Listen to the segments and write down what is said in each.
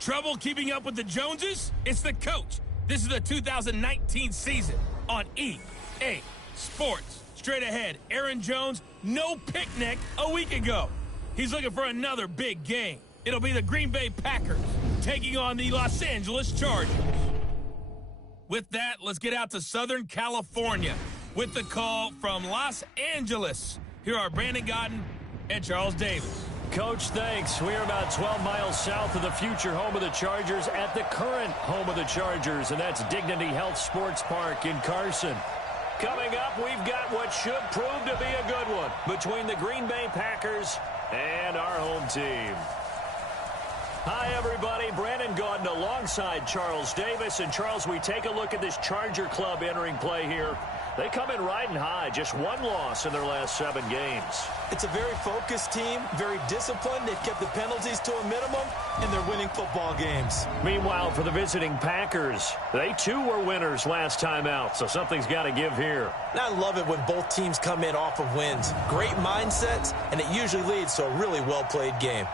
Trouble keeping up with the Joneses? It's the coach. This is the 2019 season on EA Sports. Straight ahead, Aaron Jones, no picnic a week ago. He's looking for another big game. It'll be the Green Bay Packers taking on the Los Angeles Chargers. With that, let's get out to Southern California with the call from Los Angeles. Here are Brandon Gotten and Charles Davis. Coach, thanks. We are about 12 miles south of the future home of the Chargers at the current home of the Chargers, and that's Dignity Health Sports Park in Carson. Coming up, we've got what should prove to be a good one between the Green Bay Packers and our home team. Hi, everybody. Brandon Gaudin alongside Charles Davis. And, Charles, we take a look at this Charger club entering play here. They come in riding high, just one loss in their last 7 games. It's a very focused team, very disciplined. They've kept the penalties to a minimum, and they're winning football games. Meanwhile, for the visiting Packers, they too were winners last time out, so something's got to give here. And I love it when both teams come in off of wins. Great mindsets, and it usually leads to a really well-played game.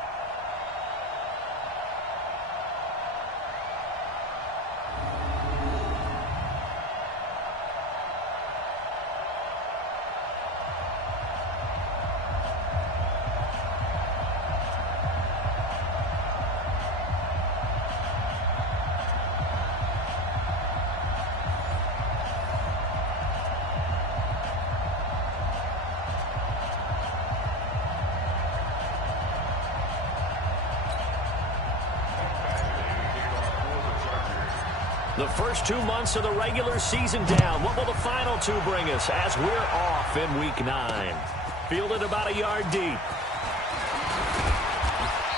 The first 2 months of the regular season down. What will the final 2 bring us as we're off in Week 9? Fielded about a yard deep.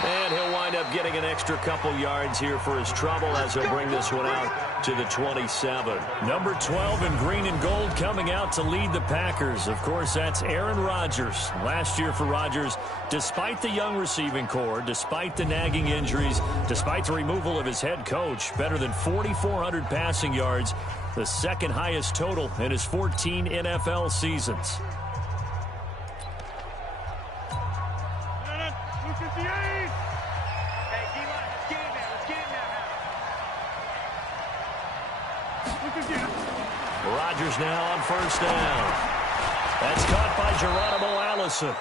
And he'll wind up getting an extra couple yards here for his trouble as he'll bring this one out to the 27. Number 12 in green and gold coming out to lead the Packers. Of course, that's Aaron Rodgers. Last year for Rodgers, despite the young receiving core, despite the nagging injuries, despite the removal of his head coach, better than 4,400 passing yards, the second highest total in his 14 NFL seasons. Rodgers now on first down. That's caught by Geronimo Allison.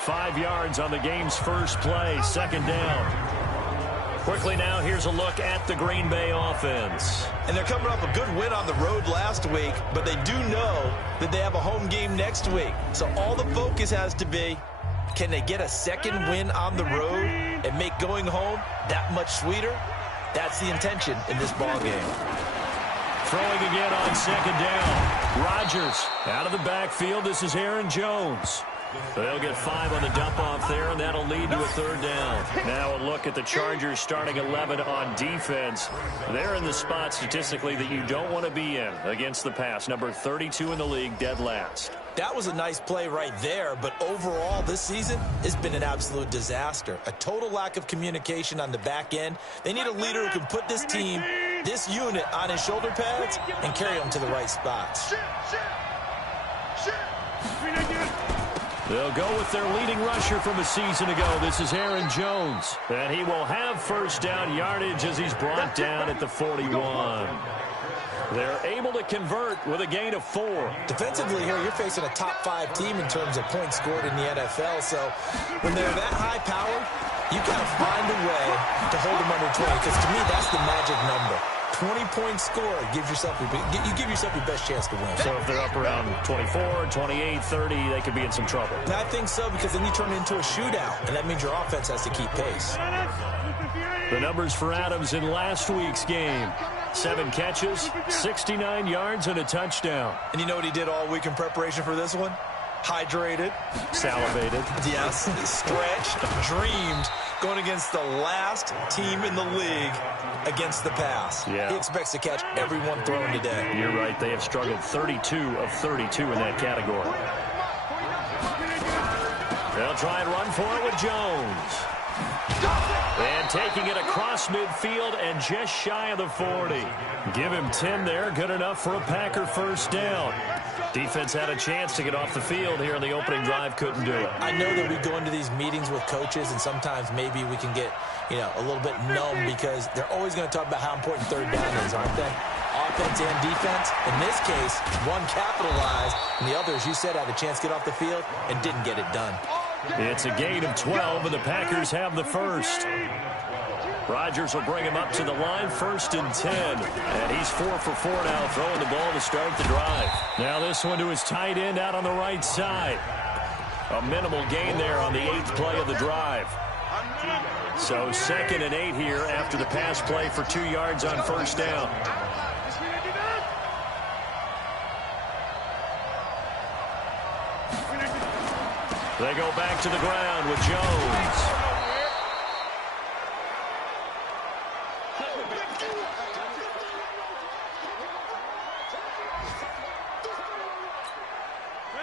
5 yards on the game's first play, second down. Quickly now, here's a look at the Green Bay offense. And they're coming off a good win on the road last week, but they do know that they have a home game next week. So all the focus has to be, can they get a second win on the road and make going home that much sweeter? That's the intention in this ball game. Throwing again on second down. Rodgers out of the backfield. This is Aaron Jones. They'll get 5 on the dump-off there, and that'll lead to a third down. Now a look at the Chargers starting 11 on defense. They're in the spot statistically that you don't want to be in against the pass. Number 32 in the league, dead last. That was a nice play right there, but overall this season, it's been an absolute disaster. A total lack of communication on the back end. They need a leader who can put this team, this unit, on his shoulder pads and carry them to the right spots. They'll go with their leading rusher from a season ago. This is Aaron Jones. And he will have first down yardage as he's brought down at the 41. They're able to convert with a gain of 4. Defensively here, you're facing a top 5 team in terms of points scored in the NFL. So when they're that high power, you got to find a way to hold them under 20. Because to me, that's the magic number. 20-point score gives yourself you give yourself your best chance to win. So if they're up around 24, 28, 30, they could be in some trouble. And I think so, because then you turn it into a shootout, and that means your offense has to keep pace. The numbers for Adams in last week's game. 7 catches, 69 yards, and a touchdown. And you know what he did all week in preparation for this one? Hydrated. Salivated. Yes. Stretched. Dreamed. Going against the last team in the league against the pass. Yeah. He expects to catch every one thrown today. You're right. They have struggled 32 of 32 in that category. They'll try and run for it with Jones. And taking it across midfield and just shy of the 40. Give him 10 there. Good enough for a Packer first down. Defense had a chance to get off the field here in the opening drive. Couldn't do it. I know that we go into these meetings with coaches, and sometimes maybe we can get, a little bit numb because they're always going to talk about how important third down is, aren't they? Offense and defense. In this case, one capitalized, and the other, as you said, had a chance to get off the field and didn't get it done. It's a gain of 12, and the Packers have the first. Rodgers will bring him up to the line, 1st and 10. And he's 4 for 4 now, throwing the ball to start the drive. Now this one to his tight end out on the right side. A minimal gain there on the 8th play of the drive. So 2nd and 8 here after the pass play for 2 yards on first down. They go back to the ground with Jones.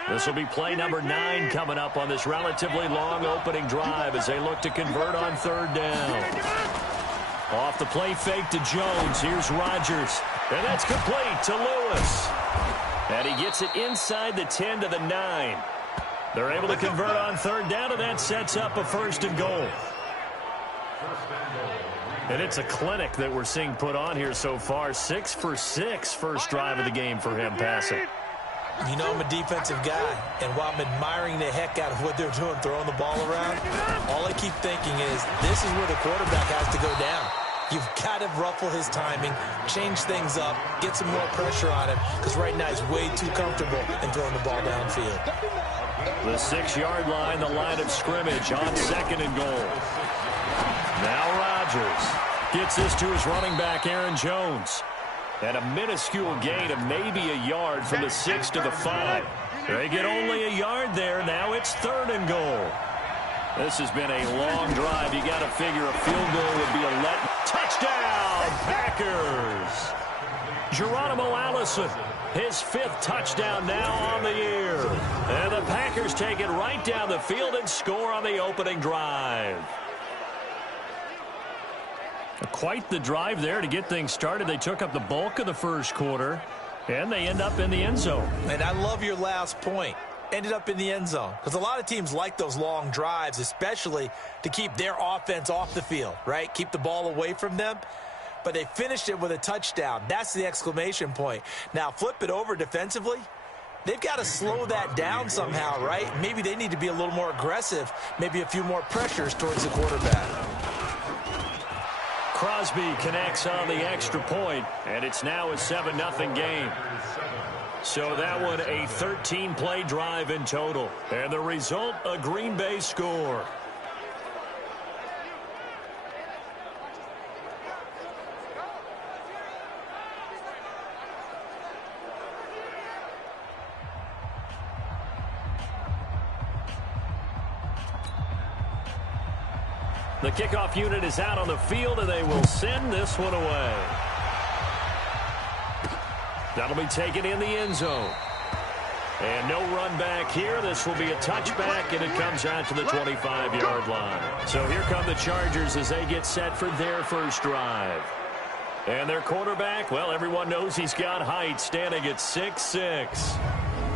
This will be play number 9 coming up on this relatively long opening drive as they look to convert on 3rd down. Off the play fake to Jones. Here's Rodgers. And that's complete to Lewis. And he gets it inside the 10 to the 9. They're able to convert on 3rd down, and that sets up a 1st and goal. And it's a clinic that we're seeing put on here so far. 6 for 6 first drive of the game for him passing. You know I'm a defensive guy, and while I'm admiring the heck out of what they're doing, throwing the ball around, all I keep thinking is this is where the quarterback has to go down. You've got to ruffle his timing, change things up, get some more pressure on him, because right now he's way too comfortable in throwing the ball downfield. The 6-yard line, the line of scrimmage on 2nd and goal. Now Rodgers gets this to his running back, Aaron Jones. And a minuscule gain of maybe a yard from the 6 to the 5. They get only a yard there. Now it's 3rd and goal. This has been a long drive. You got to figure a field goal would be a touchdown, Packers. Geronimo Allison, his 5th touchdown now on the year. And the Packers take it right down the field and score on the opening drive. Quite the drive there to get things started. They took up the bulk of the first quarter, and they end up in the end zone. And I love your last point. Ended up in the end zone. Because a lot of teams like those long drives, especially to keep their offense off the field, right? Keep the ball away from them. But they finished it with a touchdown. That's the exclamation point. Now, flip it over defensively. They've got to slow that down somehow, right? Maybe they need to be a little more aggressive. Maybe a few more pressures towards the quarterback. Crosby connects on the extra point, and it's now a 7-0 game. So that one a 13-play drive in total. And the result, a Green Bay score. The kickoff unit is out on the field, and they will send this one away. That'll be taken in the end zone. And no run back here. This will be a touchback, and it comes out to the 25-yard line. So here come the Chargers as they get set for their first drive. And their quarterback, well, everyone knows he's got height, standing at 6'6".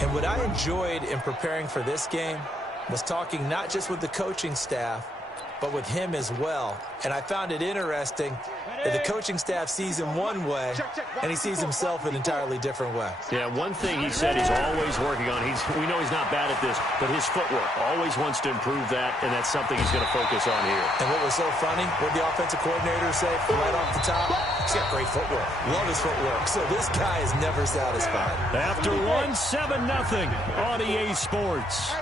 And what I enjoyed in preparing for this game was talking not just with the coaching staff, but with him as well. And I found it interesting that the coaching staff sees him one way, and he sees himself an entirely different way. Yeah, one thing he said he's always working on, we know he's not bad at this, but his footwork, always wants to improve that, and that's something he's going to focus on here. And what was so funny, what the offensive coordinator say right off the top? He's got great footwork. Love his footwork. So this guy is never satisfied. After one, 7-0 on EA Sports.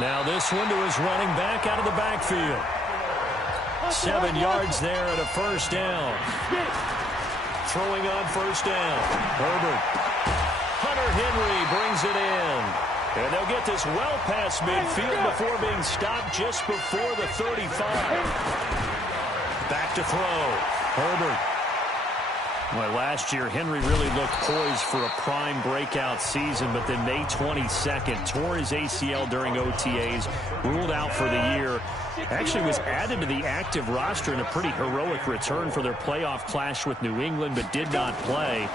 Now this one to his running back out of the backfield. 7 yards there and a first down. Throwing on first down. Herbert. Hunter Henry brings it in. And they'll get this well past midfield before being stopped just before the 35. Back to throw. Herbert. Well, last year, Henry really looked poised for a prime breakout season, but then May 22nd, tore his ACL during OTAs, ruled out for the year. Actually was added to the active roster in a pretty heroic return for their playoff clash with New England, but did not play.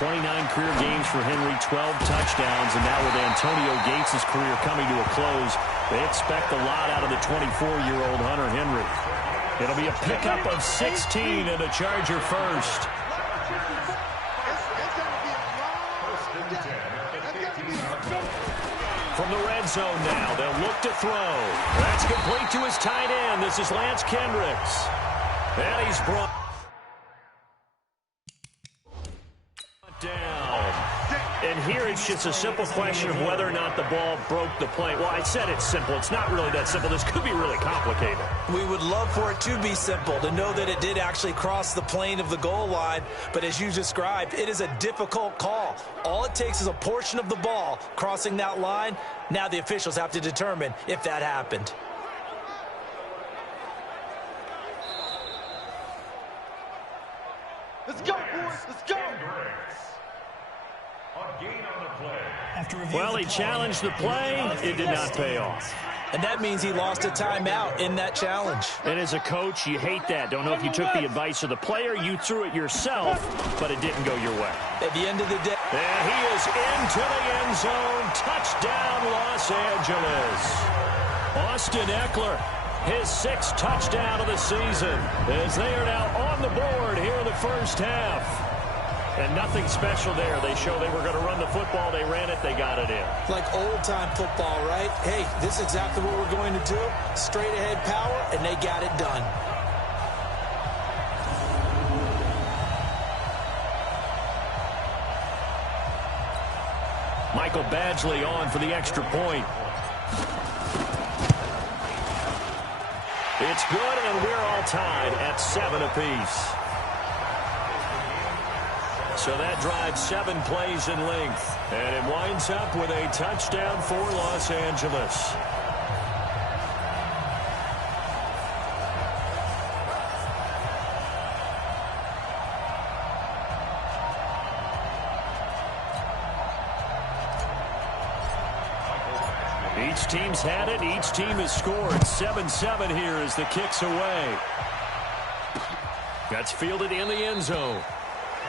29 career games for Henry, 12 touchdowns, and now with Antonio Gates' career coming to a close, they expect a lot out of the 24-year-old Hunter Henry. It'll be a pickup of 16 and a Charger first. From the red zone now, they'll look to throw. That's complete to his tight end. This is Lance Kendricks. And he's brought down. And here it's just a simple question of whether or not the ball broke the plane. Well, I said it's simple. It's not really that simple. This could be really complicated. We would love for it to be simple, to know that it did actually cross the plane of the goal line. But as you described, it is a difficult call. All it takes is a portion of the ball crossing that line. Now the officials have to determine if that happened. Let's go, boys. Let's go. Well, he challenged the play. It did not pay off. And that means he lost a timeout in that challenge. And as a coach, you hate that. Don't know if you took the advice of the player. You threw it yourself, but it didn't go your way. At the end of the day. And he is into the end zone. Touchdown, Los Angeles. Austin Eckler, his 6th touchdown of the season, as they are now on the board here in the first half. And nothing special there. They show they were going to run the football. They ran it. They got it in. Like old-time football, right? Hey, this is exactly what we're going to do. Straight-ahead power, and they got it done. Michael Badgley on for the extra point. It's good, and we're all tied at 7 apiece. So that drives 7 plays in length. And it winds up with a touchdown for Los Angeles. Each team's had it. Each team has scored. 7-7 here as the kick's away. That's fielded in the end zone.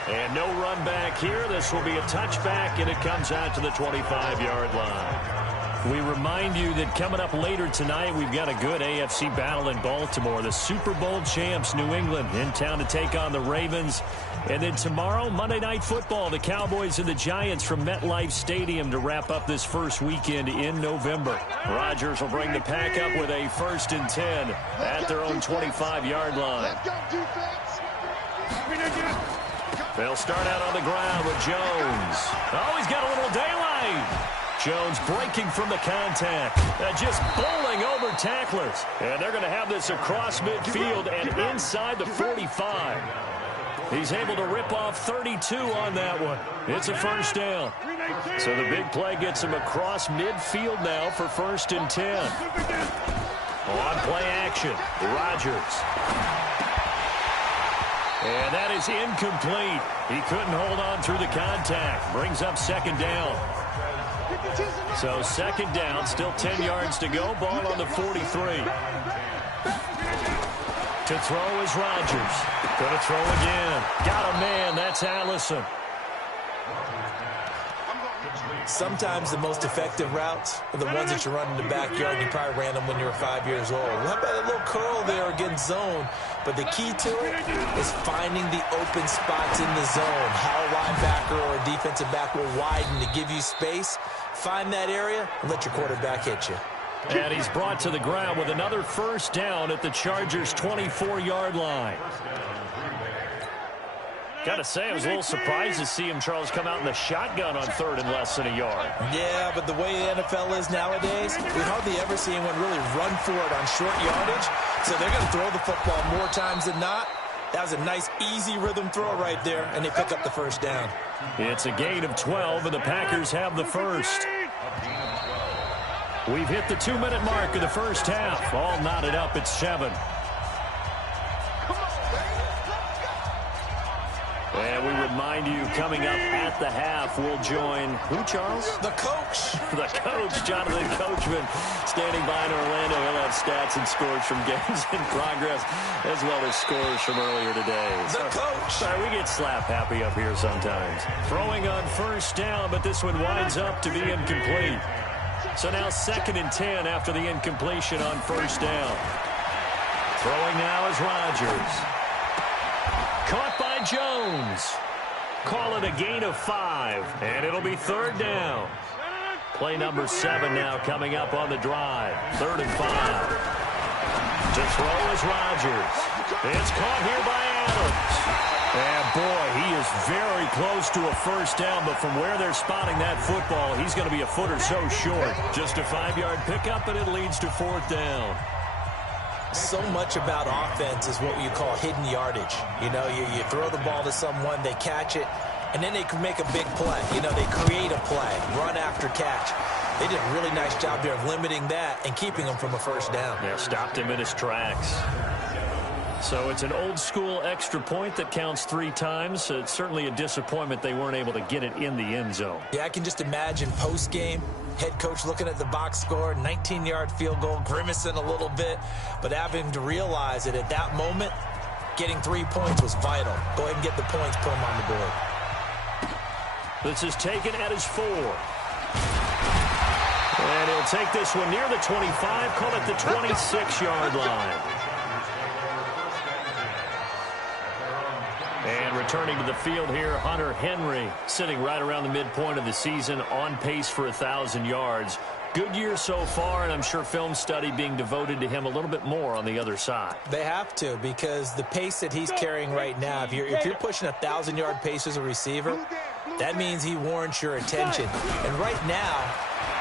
And no run back here. This will be a touchback, and it comes out to the 25-yard line. We remind you that coming up later tonight, we've got a good AFC battle in Baltimore. The Super Bowl champs, New England, in town to take on the Ravens. And then tomorrow, Monday Night Football, the Cowboys and the Giants from MetLife Stadium to wrap up this first weekend in November. Rodgers will bring the pack up with a 1st and 10 at their own 25-yard line. They'll start out on the ground with Jones. Oh, he's got a little daylight. Jones breaking from the contact. Just bowling over tacklers. And they're going to have this across midfield and inside the 45. He's able to rip off 32 on that one. It's a first down. So the big play gets him across midfield now for 1st and 10. On play action, Rodgers. And that is incomplete. He couldn't hold on through the contact. Brings up second down. So second down, still 10 yards to go. Ball on the 43. To throw is Rodgers. Going to throw again. Got a man. That's Allison. Sometimes the most effective routes are the ones that you run in the backyard. You probably ran them when you were 5 years old. How about a little curl there against zone? But the key to it is finding the open spots in the zone. How a linebacker or a defensive back will widen to give you space. Find that area and let your quarterback hit you. And he's brought to the ground with another first down at the Chargers' 24-yard line. Got to say, I was a little surprised to see him, Charles, come out in the shotgun on third and less than a yard. Yeah, but the way the NFL is nowadays, we hardly ever see anyone really run for it on short yardage. So they're going to throw the football more times than not. That was a nice, easy rhythm throw right there, and they pick up the first down. It's a gain of 12, and the Packers have the first. We've hit the 2-minute mark of the first half. All knotted up at 7. And we remind you, coming up at the half, we'll join who, Charles? The coach. The coach, Jonathan Coachman, standing by in Orlando. He'll have stats and scores from games in progress, as well as scores from earlier today. The coach. Sorry, we get slap happy up here sometimes. Throwing on first down, but this one winds up to be incomplete. So now 2nd and 10 after the incompletion on first down. Throwing now is Rodgers. Caught by Jones. Call it a gain of 5, and it'll be 3rd down. Play number 7 now coming up on the drive. 3rd and 5. To throw is Rodgers. It's caught here by Adams. And boy, he is very close to a first down, but from where they're spotting that football, he's going to be a foot or so short. Just a 5-yard pickup, and it leads to 4th down. So much about offense is what you call hidden yardage. You know, you throw the ball to someone, they catch it, and then they can make a big play. You know, they create a play, run after catch. They did a really nice job there of limiting that and keeping him from a first down. Yeah, stopped him in his tracks. So it's an old-school extra point that counts 3 times. It's certainly a disappointment they weren't able to get it in the end zone. Yeah, I can just imagine post-game, head coach looking at the box score, 19-yard field goal, grimacing a little bit, but having to realize that at that moment, getting 3 points was vital. Go ahead and get the points, put them on the board. This is taken at his 4. And he'll take this one near the 25, call it the 26-yard line. And returning to the field here, Hunter Henry, sitting right around the midpoint of the season, on pace for 1,000 yards. Good year so far, and I'm sure film study being devoted to him a little bit more on the other side. They have to, because the pace that he's carrying right now, if you're pushing 1,000-yard pace as a receiver, that means he warrants your attention. And right now,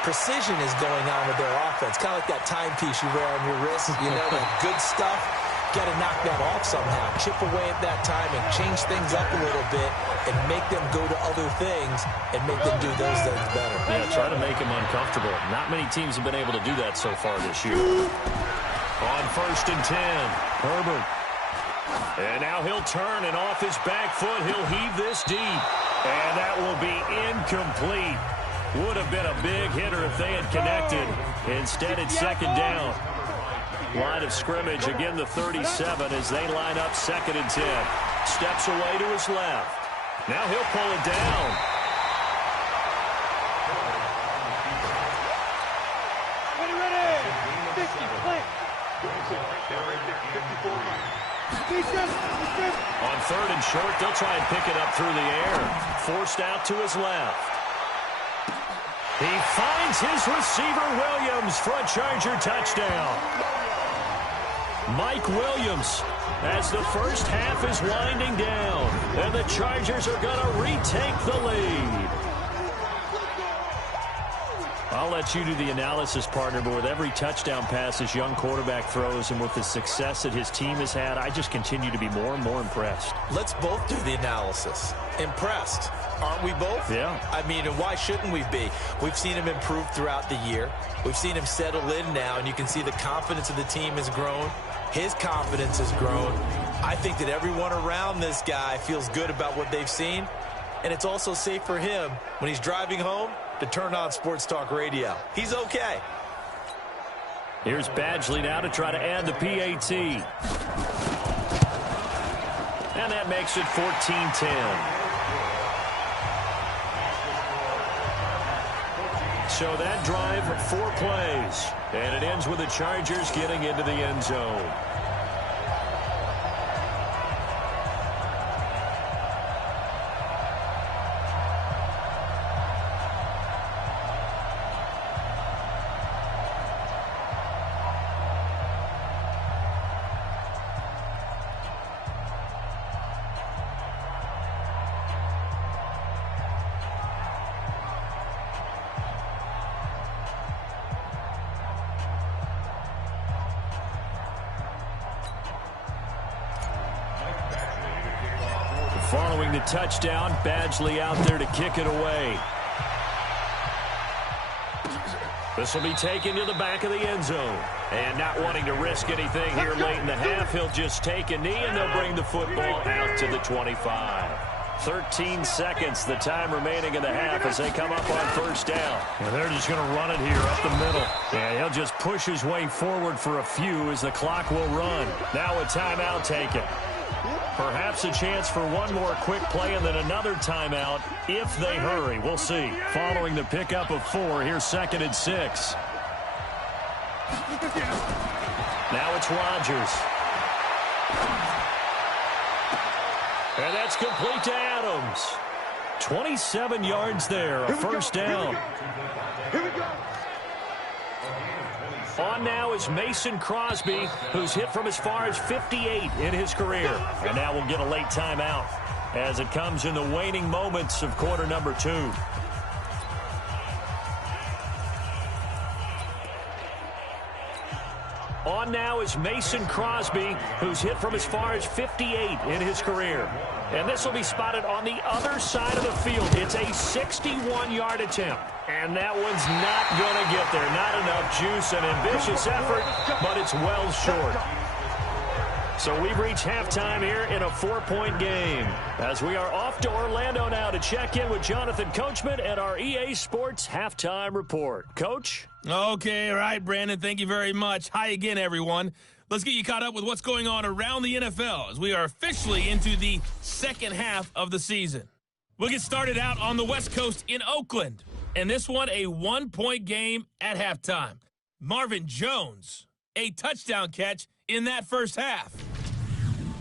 precision is going on with their offense, kind of like that timepiece you wear on your wrist. You know, the good stuff. Got to knock that off somehow, chip away at that time and change things up a little bit and make them go to other things and make them do those things better. Yeah, try to make them uncomfortable. Not many teams have been able to do that so far this year. On 1st and 10, Herbert. And now he'll turn, and off his back foot, he'll heave this deep. And that will be incomplete. Would have been a big hitter if they had connected. Instead, it's 2nd down. Line of scrimmage, again the 37 as they line up 2nd and 10. Steps away to his left. Now he'll pull it down. On 3rd and short, they'll try and pick it up through the air. Forced out to his left. He finds his receiver, Williams, for a Charger touchdown. Mike Williams, as the first half is winding down, and the Chargers are going to retake the lead. I'll let you do the analysis, partner, but with every touchdown pass this young quarterback throws and with the success that his team has had, I just continue to be more and more impressed. Let's both do the analysis. Impressed. Aren't we both? Yeah. I mean, and why shouldn't we be? We've seen him improve throughout the year. We've seen him settle in now, and you can see the confidence of the team has grown. His confidence has grown. I think that everyone around this guy feels good about what they've seen, and it's also safe for him when he's driving home to turn on Sports Talk Radio. He's okay. Here's Badgley now to try to add the PAT. And that makes it 14-10. So that drive, 4 plays. And it ends with the Chargers getting into the end zone. Following the touchdown, Badgley out there to kick it away. This will be taken to the back of the end zone. And not wanting to risk anything here late in the half, he'll just take a knee and they'll bring the football out to the 25. 13 seconds, the time remaining in the half as they come up on first down. And they're just going to run it here up the middle. And he'll just push his way forward for a few as the clock will run. Now a timeout taken. Perhaps a chance for one more quick play and then another timeout if they hurry. We'll see. Following the pickup of 4, here's 2nd and 6. Now it's Rodgers. And that's complete to Adams. 27 yards there, a first down. Here we go. On now is Mason Crosby, who's hit from as far as 58 in his career. And now we'll get a late timeout as it comes in the waning moments of quarter number 2. On now is Mason Crosby, who's hit from as far as 58 in his career. And this will be spotted on the other side of the field. It's a 61-yard attempt. And that one's not going to get there. Not enough juice, an ambitious effort, but it's well short. So we've reached halftime here in a 4-point game. As we are off to Orlando now to check in with Jonathan Coachman and our EA Sports Halftime Report. Coach? Okay, all right, Brandon. Thank you very much. Hi again, everyone. Let's get you caught up with what's going on around the NFL as we are officially into the second half of the season. We'll get started out on the West Coast in Oakland. And this one, a 1-point game at halftime. Marvin Jones, a touchdown catch in that first half.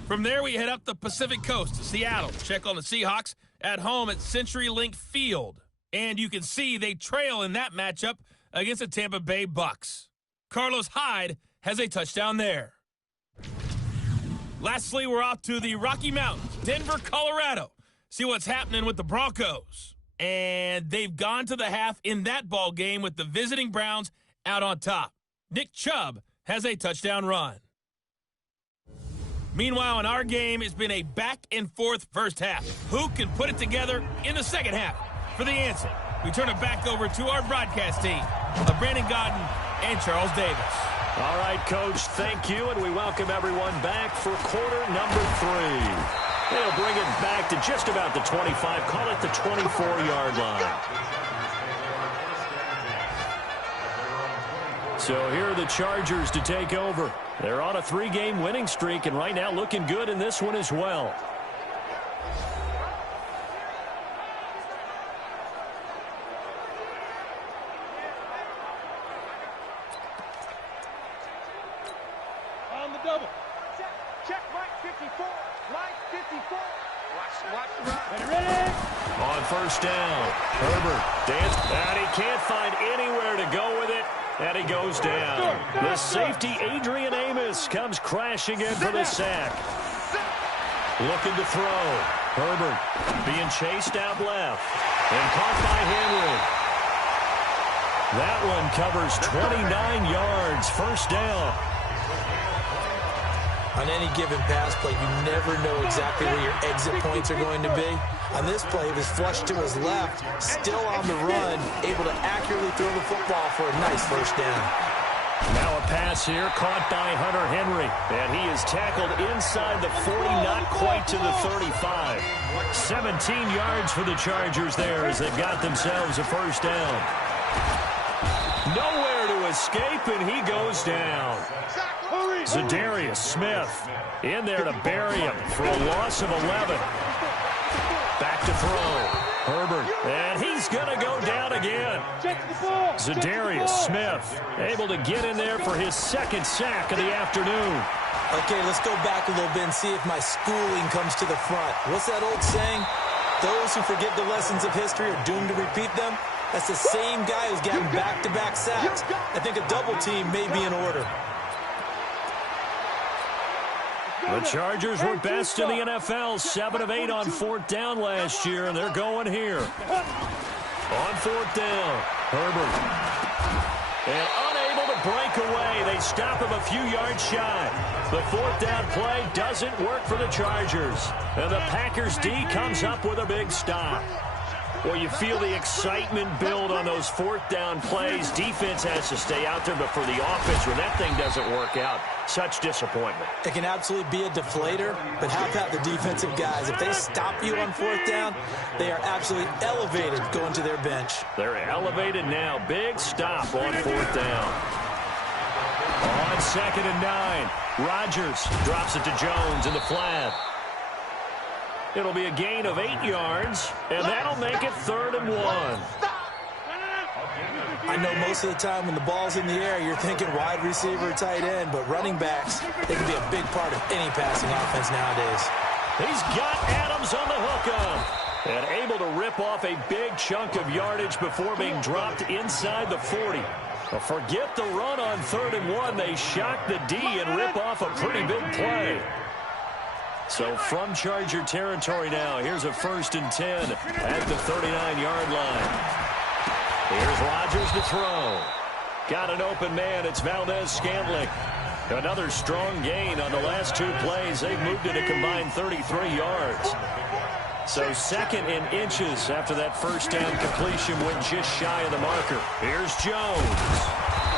From there, we head up the Pacific Coast to Seattle. Check on the Seahawks at home at CenturyLink Field. And you can see they trail in that matchup against the Tampa Bay Bucks. Carlos Hyde has a touchdown there. Lastly, we're off to the Rocky Mountains, Denver, Colorado. See what's happening with the Broncos. And they've gone to the half in that ball game with the visiting Browns out on top. Nick Chubb has a touchdown run. Meanwhile, in our game, it's been a back-and-forth first half. Who can put it together in the second half? For the answer, we turn it back over to our broadcast team of Brandon Godden and Charles Davis. All right, Coach, thank you, and we welcome everyone back for quarter number 3. They'll bring it back to just about the 25, call it the 24-yard line. So here are the Chargers to take over. They're on a 3-game winning streak, and right now looking good in this one as well. On the double. Check, Mike 54. Mike 54. Watch the run. Ready. On first down, Herbert dance, and he can't find anywhere to go with it, and he goes down. The safety, Adrian Amos, comes crashing in for the sack. Looking to throw. Herbert being chased out left and caught by Henry. That one covers 29 yards, first down. On any given pass play, you never know exactly where your exit points are going to be. On this play, it was flushed to his left, still on the run, able to accurately throw the football for a nice first down. Now a pass pass here caught by Hunter Henry. And he is tackled inside the 40, not quite to the 35. 17 yards for the Chargers there as they've got themselves a first down. Nowhere to escape, and he goes down. Zadarius Smith in there to bury him for a loss of 11. Back to throw. Herbert, and he's going to go down again. Zadarius Smith able to get in there for his second sack of the afternoon. Okay, let's go back a little bit and see if my schooling comes to the front. What's that old saying? Those who forget the lessons of history are doomed to repeat them. That's the same guy who's gotten back-to-back sacks. I think a double team may be in order. The Chargers were best in the NFL, 7 of 8 on fourth down last year, and they're going here. On fourth down, Herbert. And unable to break away. They stop him a few yards shy. The fourth down play doesn't work for the Chargers. And the Packers D comes up with a big stop. Well, you feel the excitement build on those fourth down plays. Defense has to stay out there, but for the offense, when that thing doesn't work out, such disappointment. It can absolutely be a deflator, but how about the defensive guys? If they stop you on fourth down, they are absolutely elevated going to their bench. They're elevated now. Big stop on fourth down. On 2nd and 9, Rodgers drops it to Jones in the flat. It'll be a gain of 8 yards, and that'll make it 3rd and 1. I know most of the time when the ball's in the air, you're thinking wide receiver, tight end, but running backs, they can be a big part of any passing offense nowadays. He's got Adams on the hook on, and able to rip off a big chunk of yardage before being dropped inside the 40. Well, forget the run on 3rd and 1. They shock the D and rip off a pretty big play. So from Charger territory now, here's a 1st and 10 at the 39-yard line. Here's Rodgers to throw. Got an open man. It's Valdez-Scantling. Another strong gain on the last 2 plays. They've moved it a combined 33 yards. So 2nd and inches after that first down completion went just shy of the marker. Here's Jones.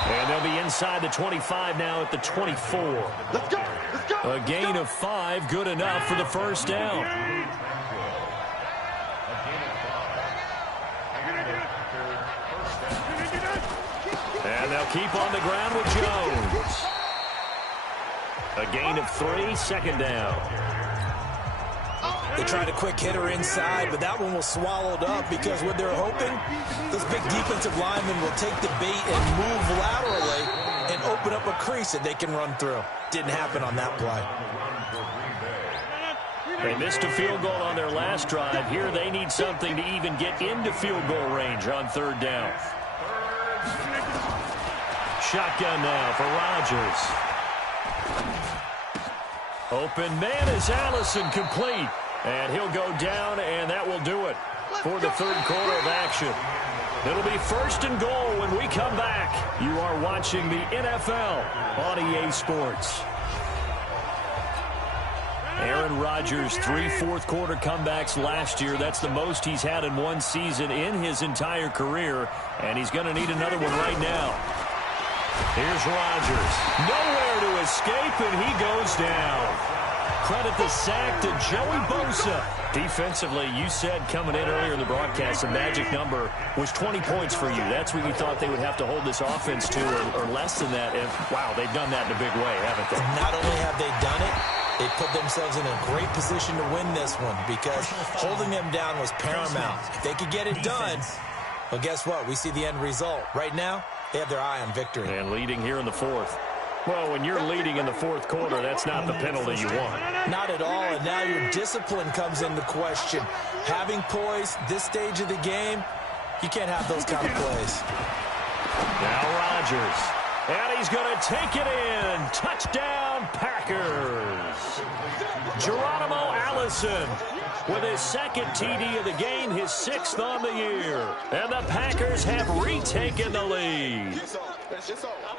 And they'll be inside the 25 now at the 24. Let's go. A gain of 5, good enough for the first down. And they'll keep on the ground with Jones. A gain of 3, 2nd down. They tried a quick hitter inside, but that one was swallowed up because what they're hoping, those big defensive linemen will take the bait and move laterally and open up a crease that they can run through. Didn't happen on that play. They missed a field goal on their last drive. Here they need something to even get into field goal range on 3rd down. Shotgun now for Rodgers. Open man is Allison, complete. And he'll go down, and that will do it for the 3rd quarter of action. It'll be 1st and goal when we come back. You are watching the NFL on EA Sports. Aaron Rodgers, 3 fourth-quarter comebacks last year. That's the most he's had in one season in his entire career, and he's going to need another one right now. Here's Rodgers. Nowhere to escape, and he goes down. Credit the sack to Joey Bosa. Defensively, you said coming in earlier in the broadcast, the magic number was 20 points for you. That's what you thought they would have to hold this offense to, or less than that. And, wow, they've done that in a big way, haven't they? Not only have they done it, they put themselves in a great position to win this one because holding them down was paramount. If they could get it done, well, guess what? We see the end result. Right now, they have their eye on victory. And leading here in the 4th. Well, when you're leading in the 4th quarter, that's not the penalty you want. Not at all, and now your discipline comes into question. Having poise this stage of the game, you can't have those kind of plays. Now Rodgers, and he's going to take it in. Touchdown, Packers. Geronimo Allison with his 2nd TD of the game, his 6th on the year. And the Packers have retaken the lead.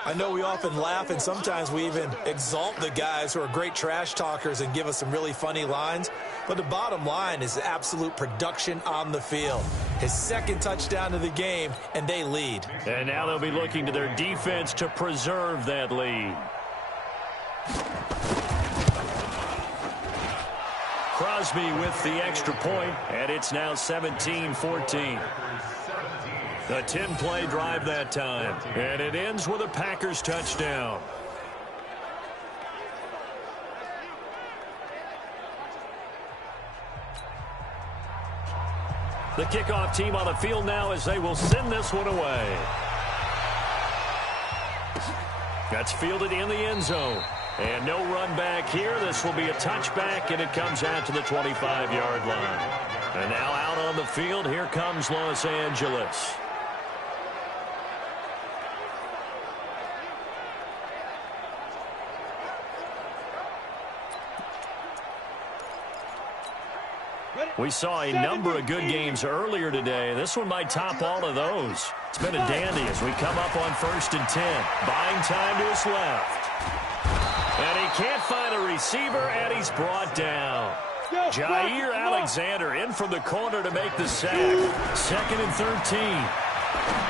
I know we often laugh, and sometimes we even exalt the guys who are great trash talkers and give us some really funny lines. But the bottom line is absolute production on the field. His second touchdown of the game, and they lead. And now they'll be looking to their defense to preserve that lead. Crosby with the extra point, and it's now 17-14. A 10-play drive that time, and it ends with a Packers touchdown. The kickoff team on the field now as they will send this one away. That's fielded in the end zone. And no run back here. This will be a touchback, and it comes out to the 25-yard line. And now out on the field, here comes Los Angeles. We saw a number of good games earlier today. This one might top all of those. It's been a dandy as we come up on 1st and 10. Buying time to his left. And he can't find a receiver, and he's brought down. Jair Alexander in from the corner to make the sack. 2nd and 13.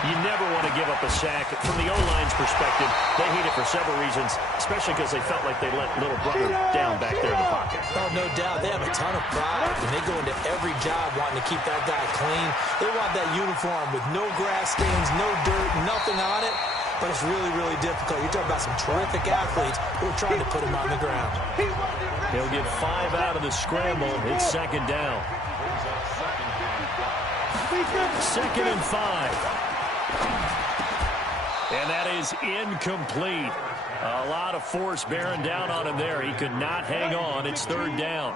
You never want to give up a sack. From the O-line's perspective, they hate it for several reasons, especially because they felt like they let little brother down back there in the pocket. Oh, no doubt. They have a ton of pride, and they go into every job wanting to keep that guy clean. They want that uniform with no grass stains, no dirt, nothing on it. But it's really, really difficult. You're talking about some terrific athletes who are trying to put him on the ground. He'll get 5 out of the scramble. It's 2nd down. 2nd and 5. And that is incomplete. A lot of force bearing down on him there. He could not hang on. It's 3rd down.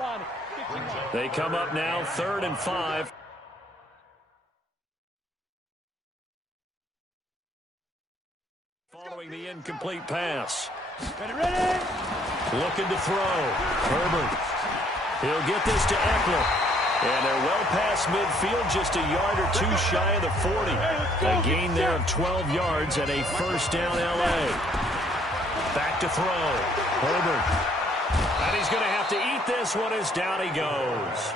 They come up now 3rd and 5. Following the incomplete pass. Ready. Looking to throw. Herbert. He'll get this to Eckler. And they're well past midfield, just a yard or two shy of the 40. A gain there of 12 yards and a 1st down L.A. Back to throw. Herbert. And he's going to have to eat this one as down he goes.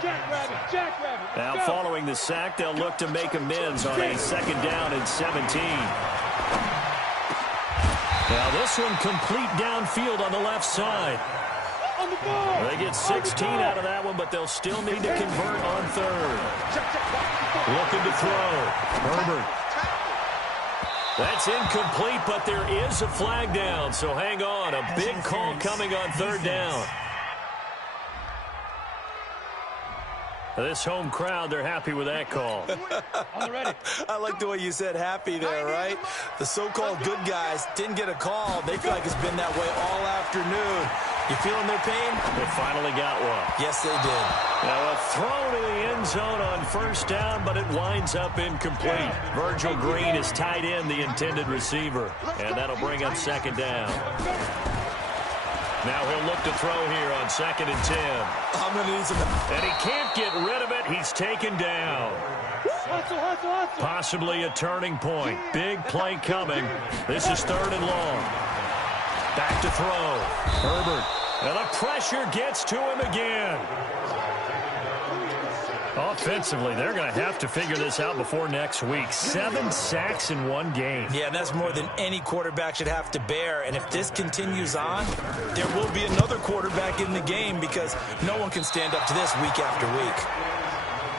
Jackrabbit. Now following the sack, they'll look to make amends on a 2nd down and 17. Now this one complete downfield on the left side. They get 16 out of that one, but they'll still need to convert on 3rd. Looking to throw. Herbert. That's incomplete, but there is a flag down, so hang on. A big call coming on 3rd down. This home crowd, they're happy with that call. I like the way you said happy there, right? The so-called good guys didn't get a call. They feel like it's been that way all afternoon. You feeling their pain? They finally got one. Yes, they did. Now a throw to the end zone on 1st down, but it winds up incomplete. Virgil Green is tied in the intended receiver, and that'll bring up 2nd down. Now he'll look to throw here on 2nd and 10. I'm going to need some. And he can't get rid of it. He's taken down. Hustle. Possibly a turning point. Big play coming. This is 3rd and long. Back to throw. Herbert. And the pressure gets to him again. Offensively, they're going to have to figure this out before next week. 7 sacks in one game. Yeah, and that's more than any quarterback should have to bear. And if this continues on, there will be another quarterback in the game because no one can stand up to this week after week.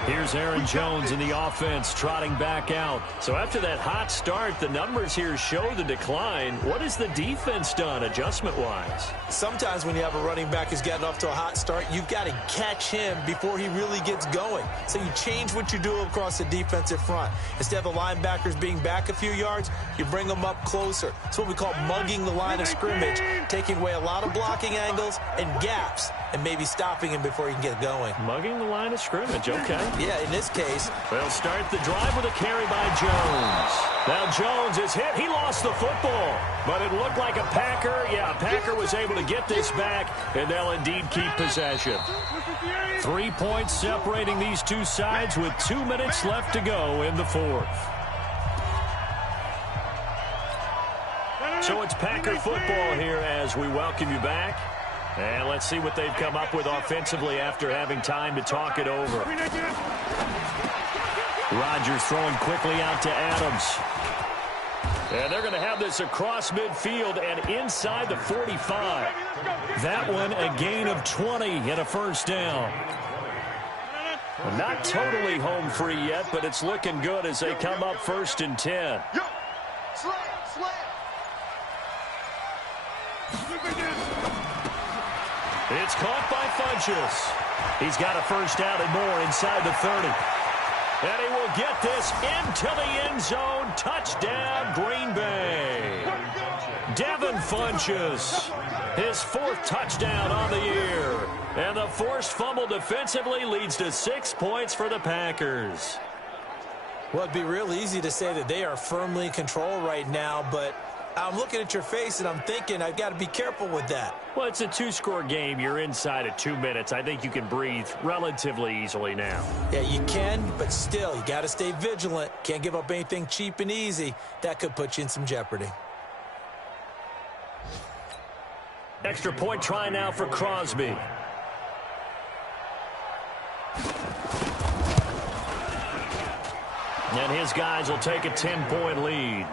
Here's Aaron Jones in the offense trotting back out. So after that hot start, the numbers here show the decline. What has the defense done adjustment-wise? Sometimes when you have a running back who's gotten off to a hot start, you've got to catch him before he really gets going. So you change what you do across the defensive front. Instead of the linebackers being back a few yards, you bring them up closer. It's what we call mugging the line of scrimmage, taking away a lot of blocking angles and gaps, and maybe stopping him before he can get going. Mugging the line of scrimmage, okay. Yeah, in this case. They'll start the drive with a carry by Jones. Now Jones is hit. He lost the football, but it looked like a Packer. Yeah, a Packer was able to get this back, and they'll indeed keep possession. 3 points separating these two sides with 2 minutes left to go in the 4th. So it's Packer football here as we welcome you back. And let's see what they've come up with offensively after having time to talk it over. Rodgers throwing quickly out to Adams. And they're going to have this across midfield and inside the 45. That one a gain of 20 and a first down. Not totally home free yet, but it's looking good as they come up 1st and 10. It's caught by Funchess. He's got a first down and more inside the 30. And he will get this into the end zone. Touchdown, Green Bay. Devin Funchess, his 4th touchdown on the year. And the forced fumble defensively leads to 6 points for the Packers. Well, it'd be real easy to say that they are firmly in control right now, but I'm looking at your face and I'm thinking I've got to be careful with that. Well, it's a 2-score game. You're inside of 2 minutes. I think you can breathe relatively easily now. Yeah, you can, but still, you got to stay vigilant. Can't give up anything cheap and easy. That could put you in some jeopardy. Extra point try now for Crosby. And his guys will take a 10-point lead.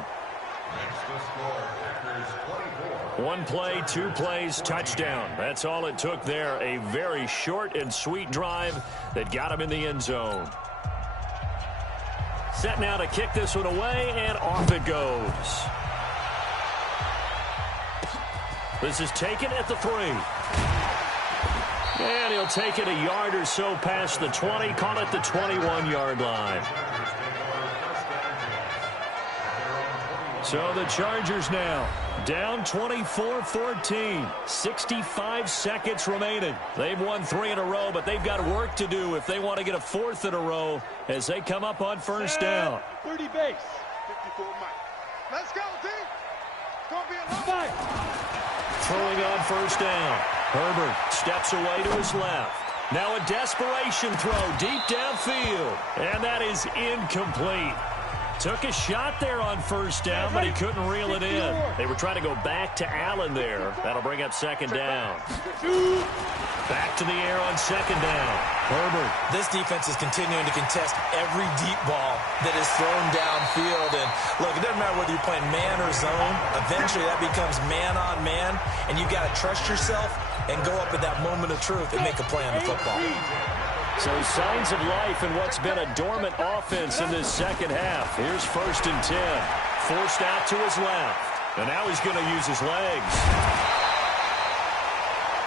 1 play, 2 plays, touchdown. That's all it took there. A very short and sweet drive that got him in the end zone. Set now to kick this one away, and off it goes. This is taken at the 3. And he'll take it a yard or so past the 20, call it the 21-yard line. So the Chargers now down 24-14, 65 seconds remaining. They've won 3 in a row, but they've got work to do if they want to get a 4th in a row as they come up on first down. 30 base. 54 Mike. Let's go, D. It's going to be a long night. Throwing on first down. Herbert steps away to his left. Now a desperation throw deep downfield. And that is incomplete. Took a shot there on first down, but he couldn't reel it in. They were trying to go back to Allen there. That'll bring up second down. Back to the air on second down. Herbert. This defense is continuing to contest every deep ball that is thrown downfield. And look, it doesn't matter whether you're playing man or zone. Eventually that becomes man on man, and you've got to trust yourself and go up at that moment of truth and make a play on the football. So signs of life in what's been a dormant offense in this second half. Here's 1st and 10. Forced out to his left. And now he's going to use his legs.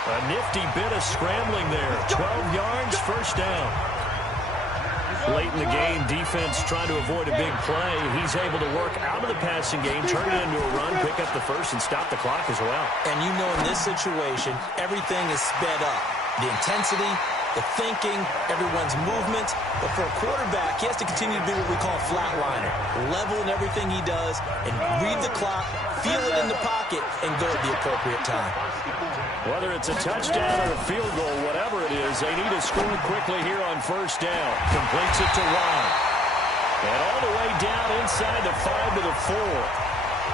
A nifty bit of scrambling there. 12 yards, first down. Late in the game, defense trying to avoid a big play. He's able to work out of the passing game, turn it into a run, pick up the first, and stop the clock as well. And you know in this situation, everything is sped up. The intensity, the thinking, everyone's movement. But for a quarterback, he has to continue to be what we call a flatliner. Level in everything he does and read the clock, feel it in the pocket, and go at the appropriate time. Whether it's a touchdown or a field goal, whatever it is, they need to score quickly here on first down. Completes it to Ron. And all the way down inside the 5 to the 4.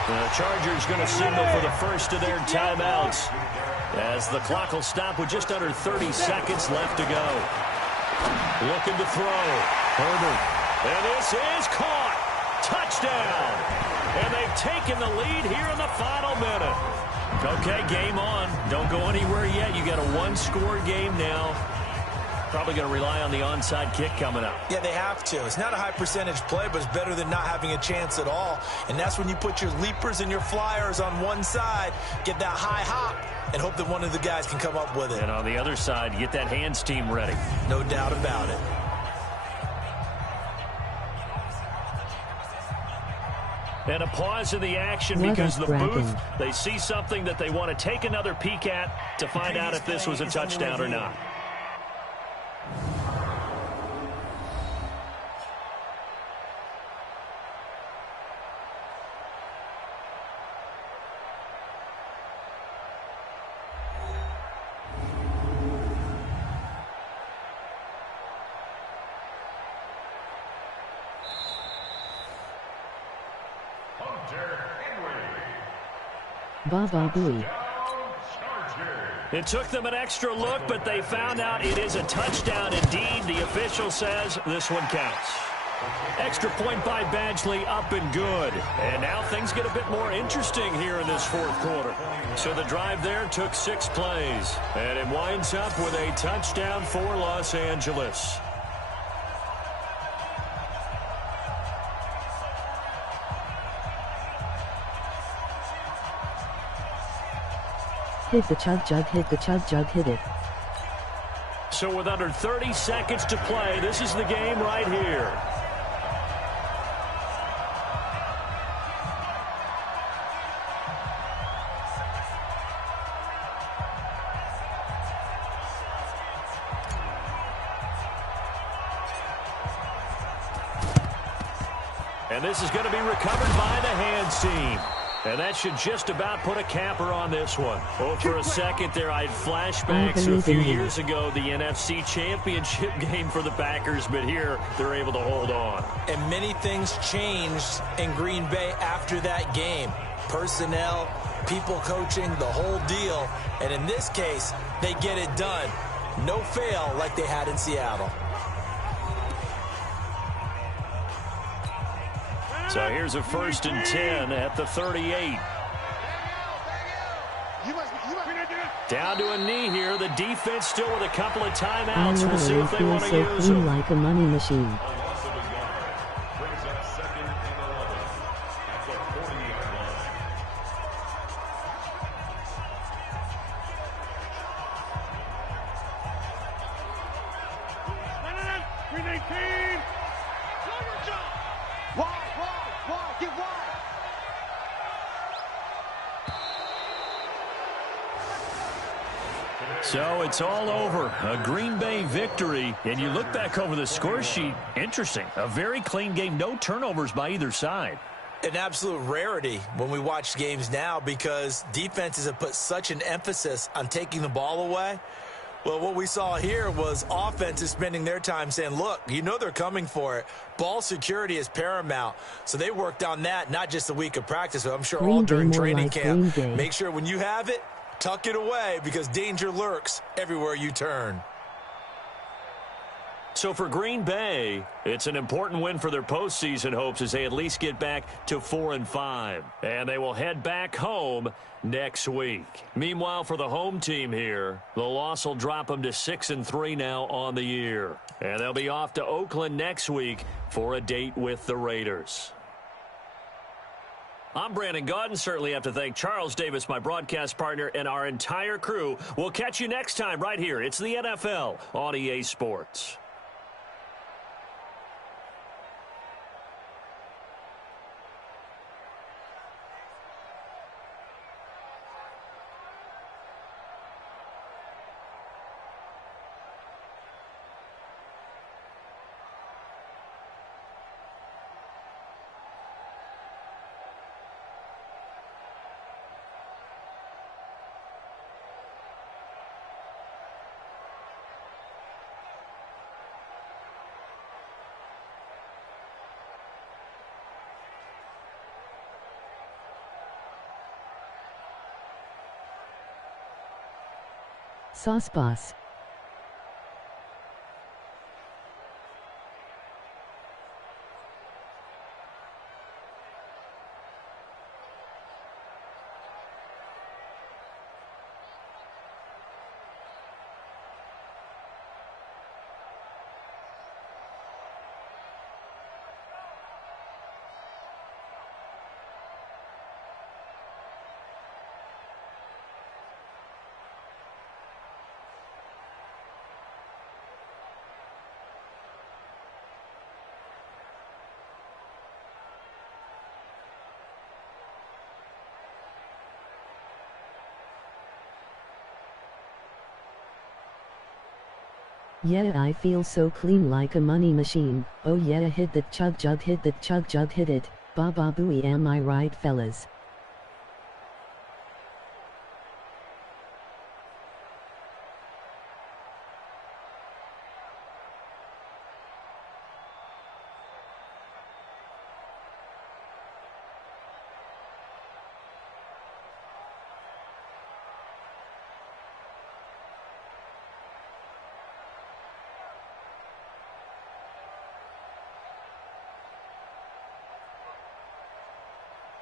The Chargers going to signal for the first of their timeouts, as the clock will stop with just under 30 seconds left to go. Looking to throw. Herbert. And this is caught. Touchdown. And they've taken the lead here in the final minute. Okay, game on. Don't go anywhere yet. You got a 1-score game now. Probably going to rely on the onside kick coming up. Yeah, they have to. It's not a high percentage play, but it's better than not having a chance at all. And that's when you put your leapers and your flyers on one side, get that high hop, and hope that one of the guys can come up with it. And on the other side, get that hands team ready. No doubt about it. And a pause in the action because the booth, they see something that they want to take another peek at to find out if this was a touchdown or not. Baba Booey. It took them an extra look, but they found out it is a touchdown indeed. The official says this one counts. Extra point by Badgley, up and good. And now things get a bit more interesting here in this fourth quarter. So the drive there took 6 plays, and it winds up with a touchdown for Los Angeles. Hit the chug jug, hit the chug jug, hit it. So with under 30 seconds to play, this is the game right here. And this is going to be recovered by the hands team. And that should just about put a capper on this one. Oh, for a second there, I had flashbacks to a few years ago, the NFC Championship game for the Packers, but here they're able to hold on. And many things changed in Green Bay after that game. Personnel, people coaching, the whole deal. And in this case, they get it done. No fail like they had in Seattle. So here's a 1st and 10 at the 38. Down to a knee here. The defense still with a couple of timeouts. We'll see if they want to use them. Like a money machine. So it's all over. A Green Bay victory. And you look back over the score sheet. Interesting. A very clean game. No turnovers by either side. An absolute rarity when we watch games now because defenses have put such an emphasis on taking the ball away. Well, what we saw here was offenses spending their time saying, look, you know they're coming for it. Ball security is paramount. So they worked on that, not just a week of practice, but I'm sure all during training camp. Make sure when you have it, tuck it away because danger lurks everywhere you turn. So for Green Bay, it's an important win for their postseason hopes as they at least get back to 4-5. And they will head back home next week. Meanwhile, for the home team here, the loss will drop them to 6-3 now on the year. And they'll be off to Oakland next week for a date with the Raiders. I'm Brandon Gaudin. Certainly have to thank Charles Davis, my broadcast partner, and our entire crew. We'll catch you next time right here. It's the NFL on EA Sports. Sauce Boss. Yeah, I feel so clean like a money machine. Oh yeah, hit the chug jug, hit the chug jug, hit it. Baba Booey, am I right, fellas?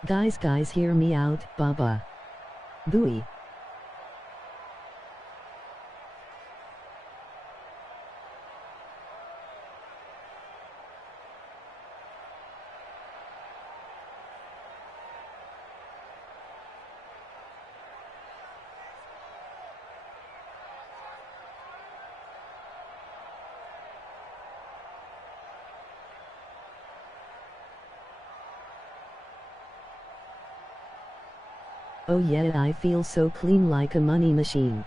Guys, hear me out, Baba. Booey. Oh yeah, I feel so clean like a money machine.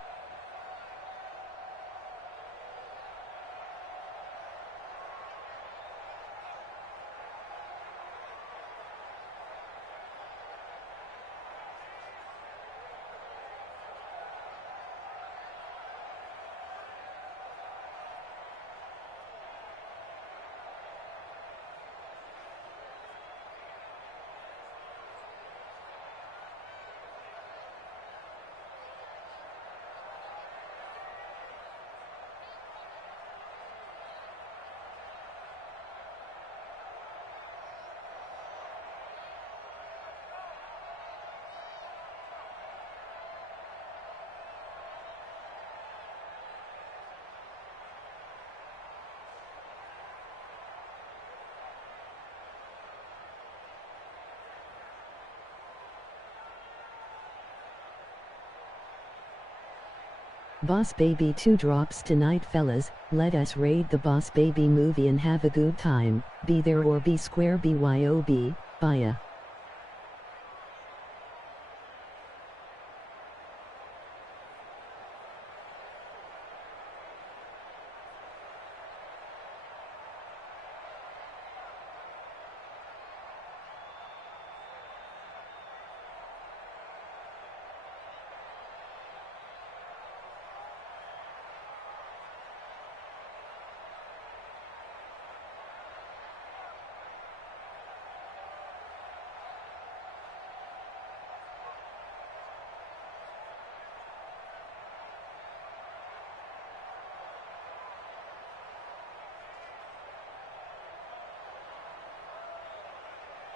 Boss Baby 2 drops tonight, fellas. Let us raid the Boss Baby movie and have a good time. Be there or be square, BYOB. Bye.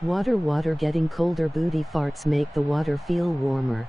Water getting colder, booty farts make the water feel warmer.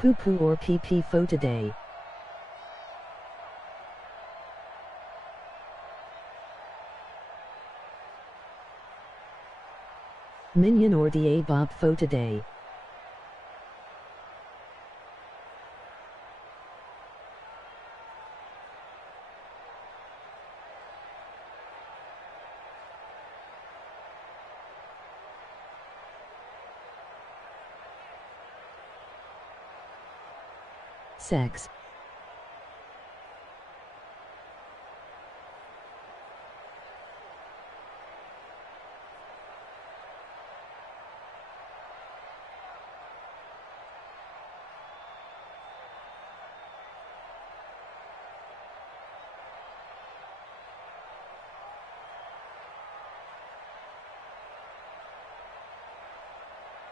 Poo poo or pee pee fo today. Minion or da bob fo today. Sex.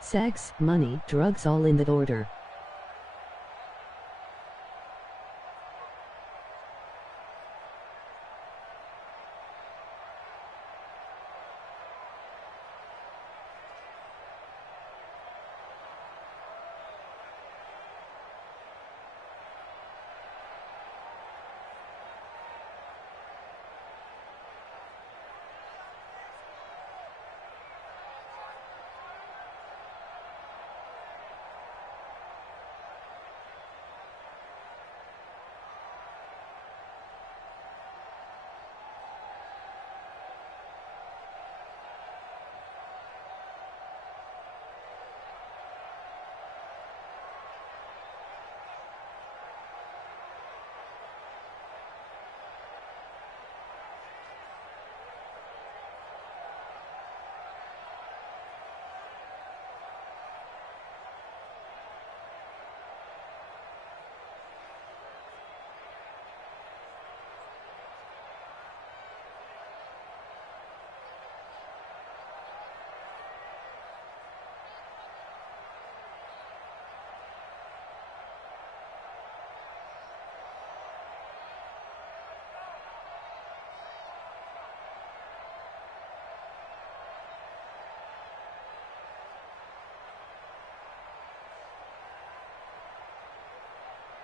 Sex, money, drugs, all in that order.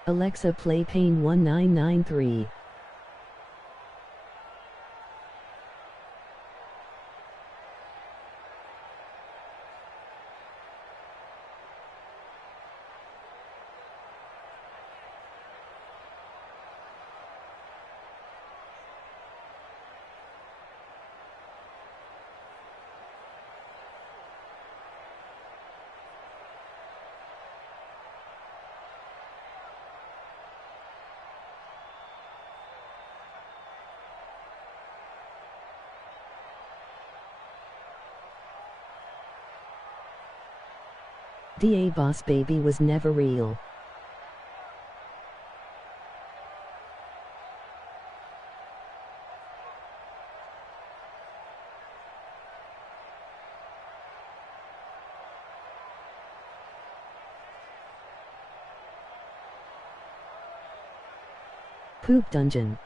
Alexa, play Pain 1993. DA Boss Baby was never real. Poop Dungeon.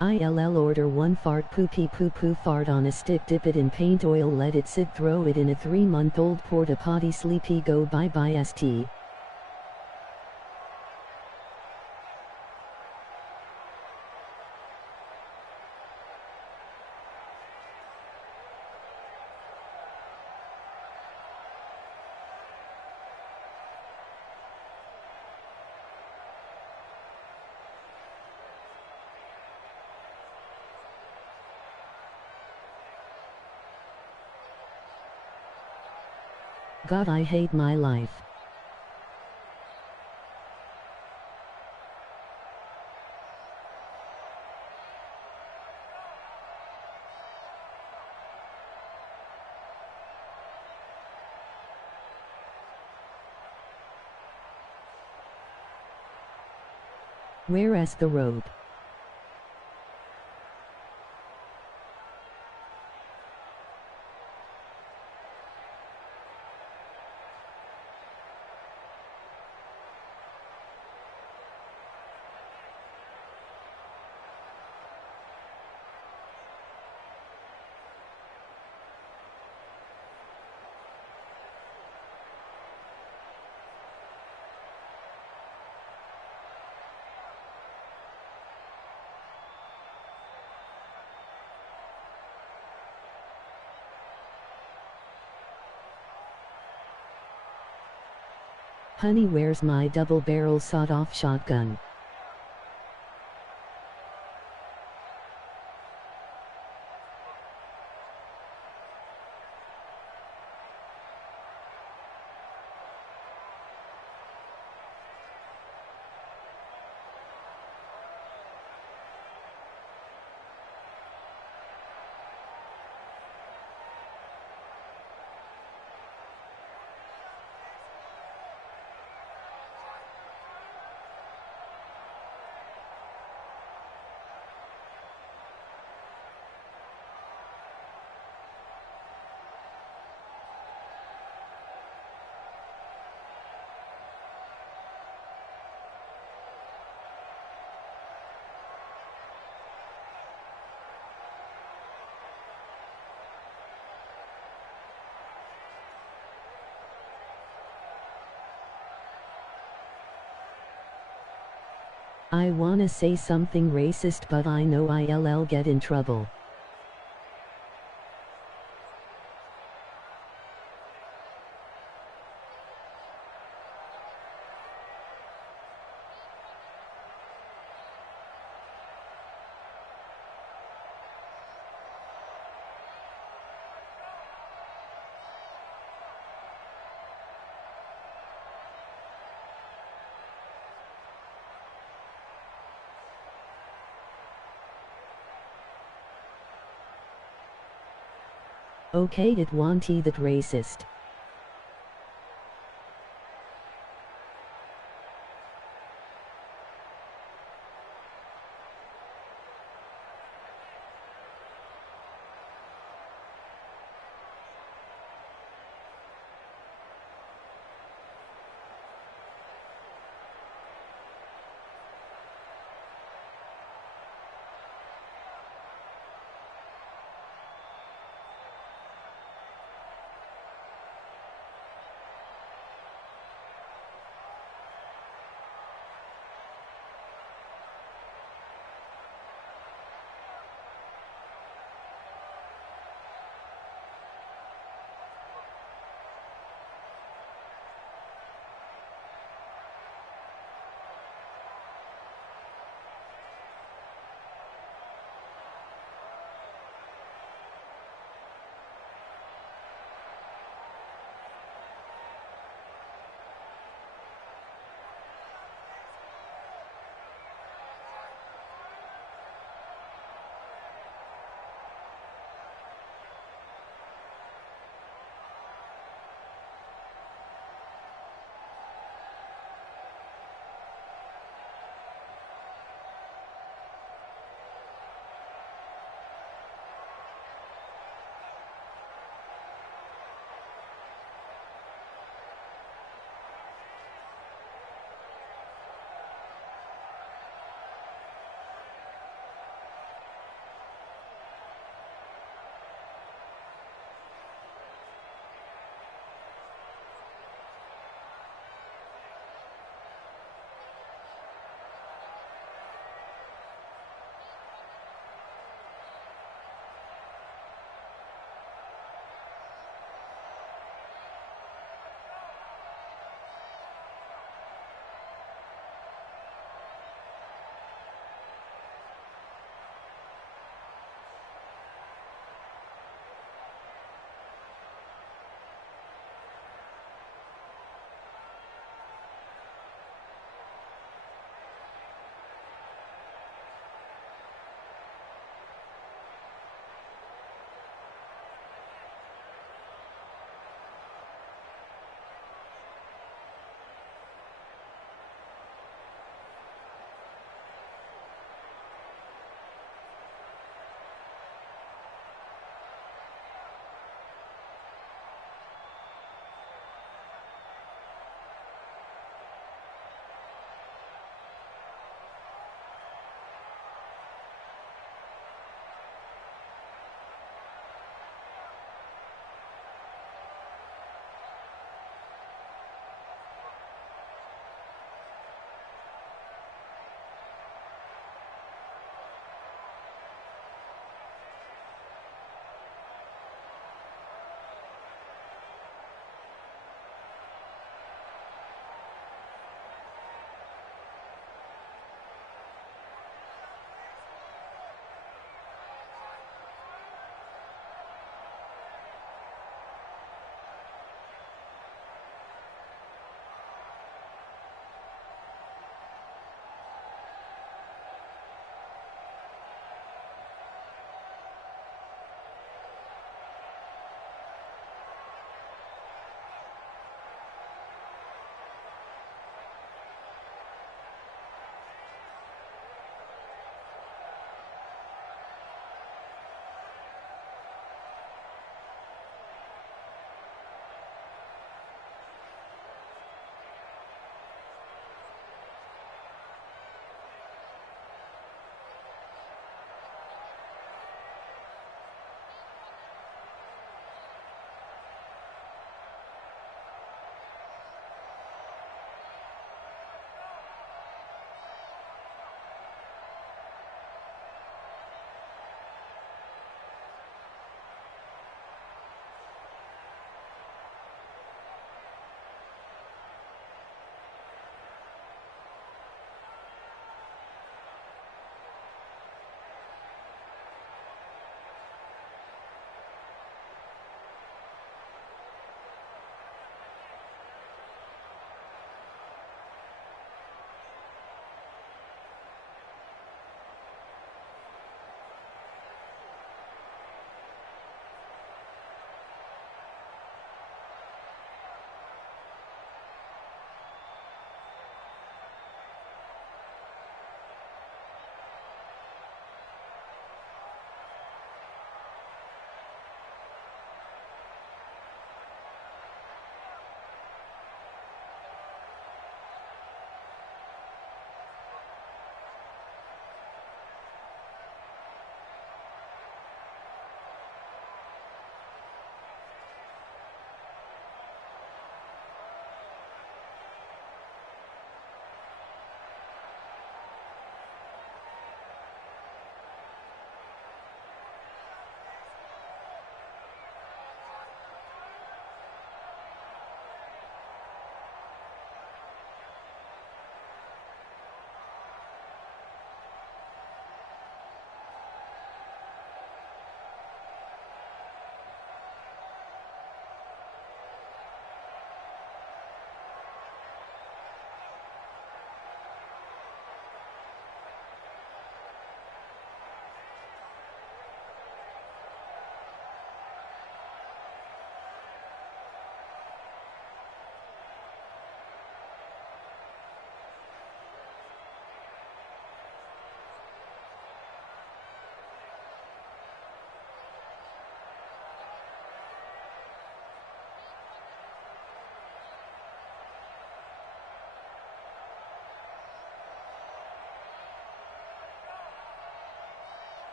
ILL order 1 fart poopy poo poo fart on a stick, dip it in paint oil, let it sit, throw it in a 3-month-old porta potty, sleepy, go bye bye st. God, I hate my life. Where's the rope? Honey, where's my double-barrel sawed-off shotgun? I wanna say something racist, but I know I'll get in trouble. Okay, it won't be that racist.